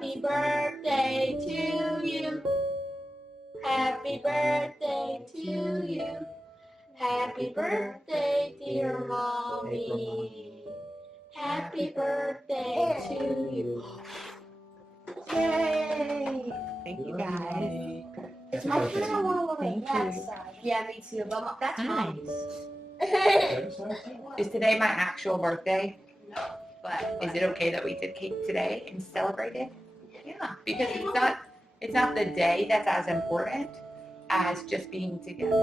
Happy birthday to you. Happy birthday to you. Happy birthday, dear mommy. Happy birthday to you. Yay! Thank you guys. I kind of want to look Thank at that you. side. Yeah, me too. But that's Hi. nice. Is today my actual birthday? No. But is it okay that we did cake today and celebrate it? Yeah, because it's not the day that's as important as just being together.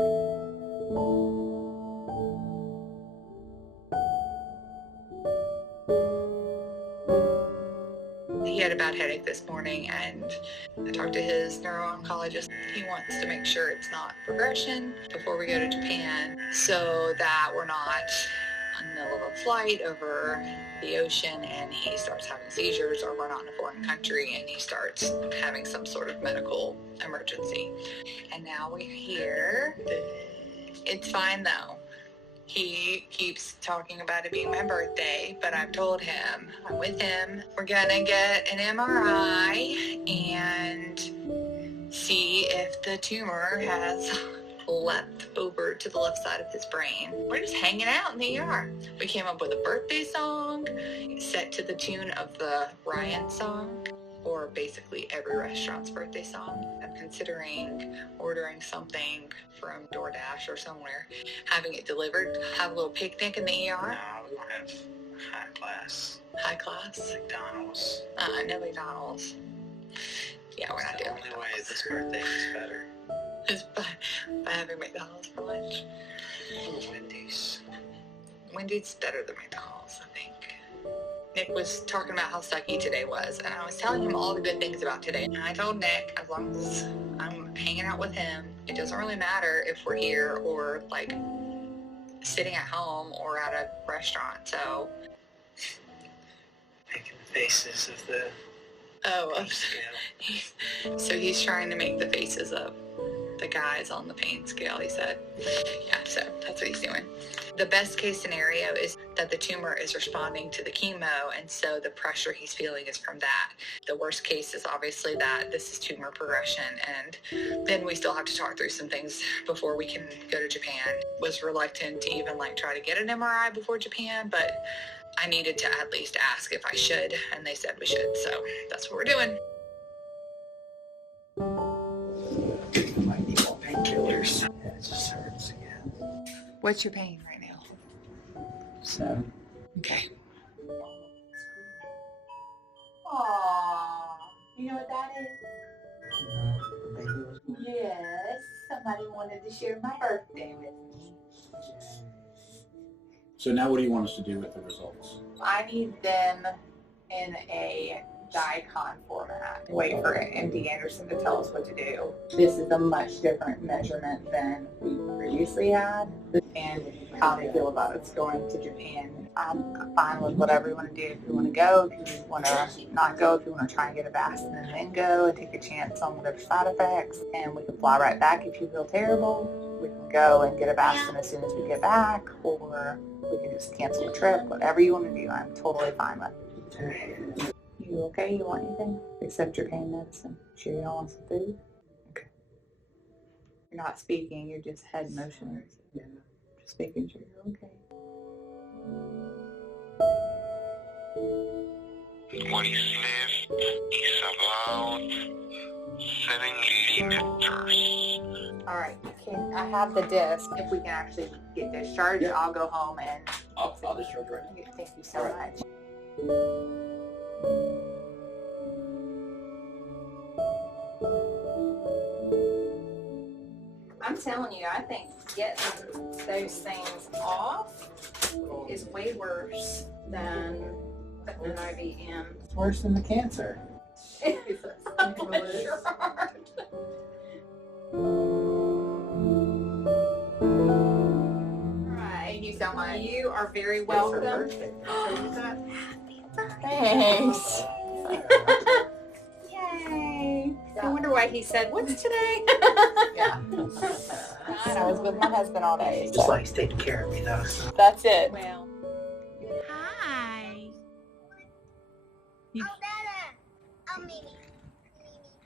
He had a bad headache this morning, and I talked to his neuro-oncologist. He wants to make sure it's not progression before we go to Japan, so that we're not in the middle of a flight over the ocean and he starts having seizures, or we're not in a foreign country and he starts having some sort of medical emergency. And now we're here. It's fine though. He keeps talking about it being my birthday, but I've told him I'm with him. We're gonna get an MRI and see if the tumor has leapt over to the left side of his brain. We're just hanging out in the ER. We came up with a birthday song set to the tune of the Ryan song, or basically every restaurant's birthday song. I'm considering ordering something from DoorDash or somewhere, having it delivered, have a little picnic in the ER. No, we want to have high class. High class? McDonald's. No McDonald's. Yeah, we're not doing The only way this birthday is better. is by having McDonald's for lunch. Wendy's. Wendy's is better than McDonald's, I think. Nick was talking about how sucky today was, and I was telling him all the good things about today. And I told Nick, as long as I'm hanging out with him, it doesn't really matter if we're here or like sitting at home or at a restaurant. So Making the faces of the oh, scale. so he's trying to make the faces of the guys on the pain scale, he said. Yeah, so that's what he's doing. The best case scenario is that the tumor is responding to the chemo, and so the pressure he's feeling is from that. The worst case is obviously that this is tumor progression, and then we still have to talk through some things before we can go to Japan. Was reluctant to even like try to get an MRI before Japan, but I needed to at least ask if I should, and they said we should, so that's what we're doing. Might need more painkillers. Yeah, it just hurts again. What's your pain right now? 7. Okay. Aww. You know what that is? The baby was born. Yes. Somebody wanted to share my birthday with me. So now what do you want us to do with the results? I need them in a DICON format. Wait for MD Anderson to tell us what to do. This is a much different measurement than we previously had, and how they feel about it's going to Japan. I'm fine with whatever you want to do. If you want to go, if you want to not go, if you want to try and get a vaccine and then go and take a chance on whatever side effects, and we can fly right back if you feel terrible. We can go and get a vaccine as soon as we get back, or we can just cancel the trip. Whatever you want to do, I'm totally fine with. You okay? You want anything? Except your pain medicine. Sure you don't want some food? Okay. You're not speaking, you're just head motioning. Yeah. Just making sure you're okay. What he says is about 7 millimeters. Alright, I have the disc. If we can actually get discharged, Yeah. I'll go home and I'll discharge right now. thank you so much. I'm telling you, I think getting those things off is way worse than putting an IV in. It's worse than the cancer. I'm sure. Thank you so much. You are very welcome. Thanks. Yay. I wonder why he said, what's today? Yeah. I was with my husband all day. Just like he's taking care of me though. So. That's it. Well. Hi. Oh, Dada.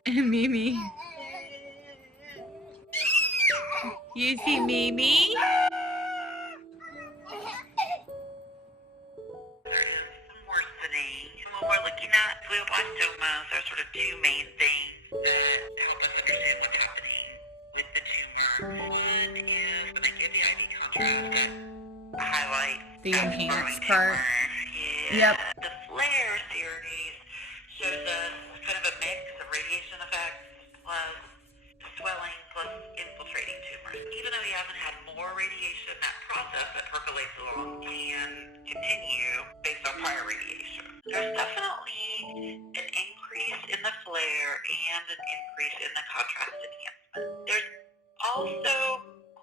Mimi. You see Mimi? Worsening. What we're looking at glioblastomas are sort of two main things that help us understand what's happening with the tumor. One is when I give the IV contrast, highlight The that enhanced growing part. tumor. Yep. The flare series shows us kind of a mix of radiation effects plus swelling plus infiltrating tumors. Even though he hasn't had more radiation, that process that percolates along can continue based on prior radiation. There's definitely an increase in the flare and an increase in the contrast enhancement. There's also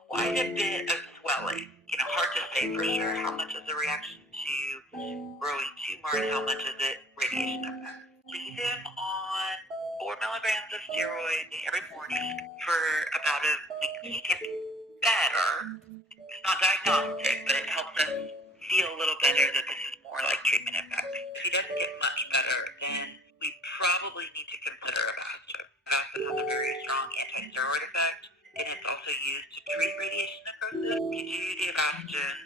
quite a bit of swelling. Hard to say for sure how much is a reaction to growing tumor and how much is it radiation effect. Leave him on 4 milligrams of steroids every morning for about a week. He gets better. It's not diagnostic, but it helps us feel a little better that this is more like treatment effects. If he doesn't get much better, then we probably need to consider Avastin. Avastin has a very strong anti-steroid effect, and it's also used to treat radiation necrosis. We do the Avastin.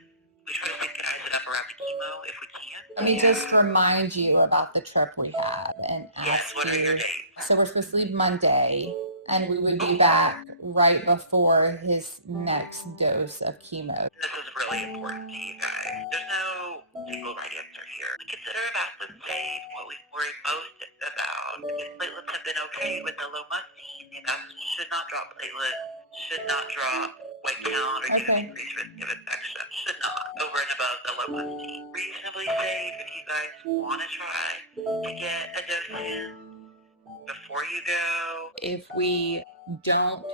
We try to synchronize it up around the chemo if we can. Let me just remind you about the trip we have and Yes, ask what are your you. dates? So we're supposed to leave Monday, and we would be back right before his next dose of chemo. This is really important to you guys. There's no single right answer here. We consider Avastin safe. What we worry most about is platelets have been okay with the low mustine. The Avastin should not drop platelets, should not drop white count or give an increased risk of infection. Should not, over and above the low mustine. Reasonably safe if you guys want to try to get a dose in before you go. If we don't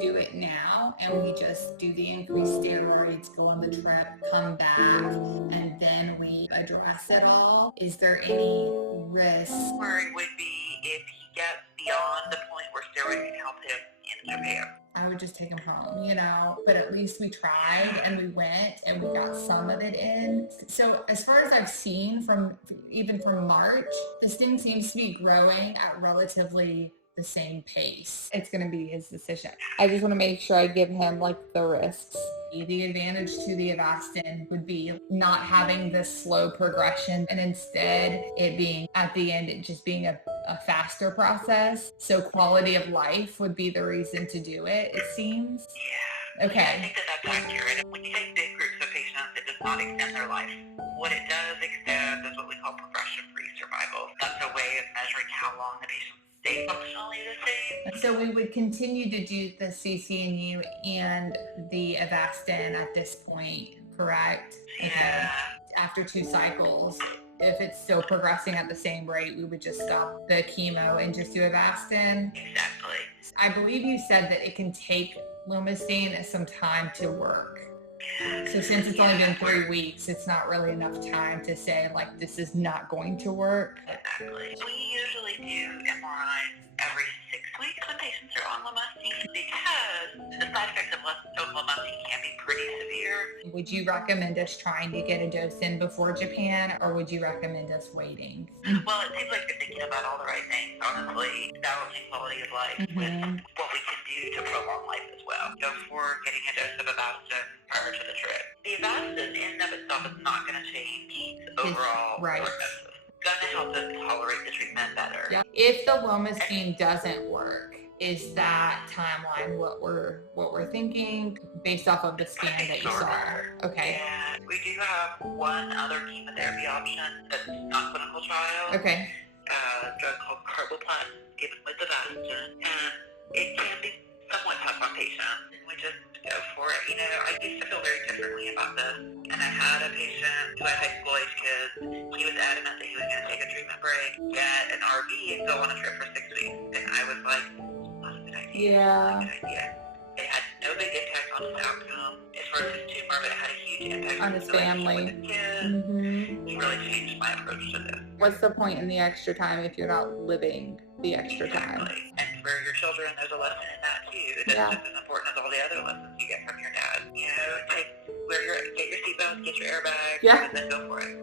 do it now and we just do the increased steroids, go on the trip, come back, and then we address it all, is there any risk? Worry would be if he gets beyond the point where steroids can help him in Japan. I would just take him home, but at least we tried and we went and we got some of it in. So as far as I've seen even from March, this thing seems to be growing at relatively the same pace. It's going to be his decision. I just want to make sure I give him the risks. The advantage to the Avastin would be not having this slow progression and instead it being at the end, it just being a faster process. So quality of life would be the reason to do it seems. Yeah. Okay. I think that's accurate. When you take big groups of patients, it does not extend their life. What it does extend is what we call progression-free survival. That's a way of measuring how long the patient stay functionally the same. So we would continue to do the CCNU and the Avastin at this point, correct? Yeah. Okay. After 2 cycles, if it's still progressing at the same rate, we would just stop the chemo and just do Avastin. Exactly. I believe you said that it can take lomustine some time to work. So since it's only been 3 weeks, it's not really enough time to say this is not going to work. Exactly. We usually do MRIs every 6 weeks when patients are on lomustine because the side effects of lomustine can be pretty severe. Would you recommend us trying to get a dose in before Japan, or would you recommend us waiting? Well, it seems like you're thinking about all the right things, honestly. Balancing quality of life with what we can do to prolong life as well. Go for getting a dose of Avastin prior to the trip. The Avastin in and of itself is not going to change overall prognosis. It's going to help us tolerate the treatment better. Yep. If the lomustine doesn't work, is that timeline what we're thinking based off of the scan that you saw? Okay. Yeah, we do have one other chemotherapy option that's not clinical trial. Okay. A drug called carboplatin given with Avastin, and it can be somewhat tough on patients, and we just go for it. I used to feel very differently about this, and I had a patient who had high school age kids. He was adamant that he was going to take a treatment break, get an RV, and go on a trip for 6 weeks, and I was like, not a good idea. Yeah. Not a good idea. It had no big impact on his outcome as far as his tumor, but it had a huge impact On his family. With his kids. It really changed my approach to this. What's the point in the extra time if you're not living the extra time? Exactly. And for your children, there's a lesson in that too. That's just as important as all the other lessons you get from your dad. Get your seatbelts, get your airbags, and then go for it.